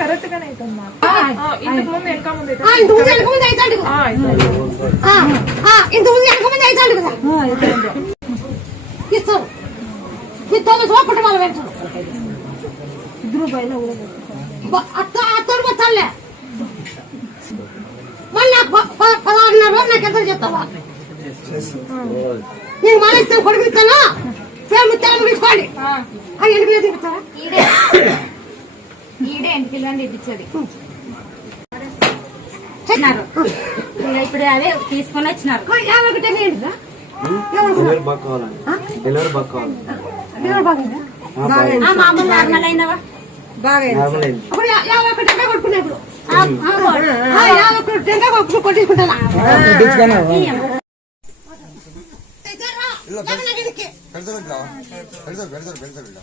Correct గానే అవుతుందా? ఇంతకు ముందు వెనక ముందు ఇస్తారు కుటుంబాలు పెంచరు అత్తడు పోతాలే మళ్ళీ 16:30 రోజు నాకు ఎంత చెప్తావా? నేను మళ్ళీ ఇస్తాను కొడుకు ఇస్తాను ముత్యాలను తీసుకోండి అది ఎన్నికలు తీపిస్తారా? ఈడే ఎన్నికలు తీపించేది ఇప్పుడు అదే తీసుకొని వచ్చినారు. మామూలు నార్మల్ అయినవా కొట్టుకునేప్పుడు కొట్టించుకుంటా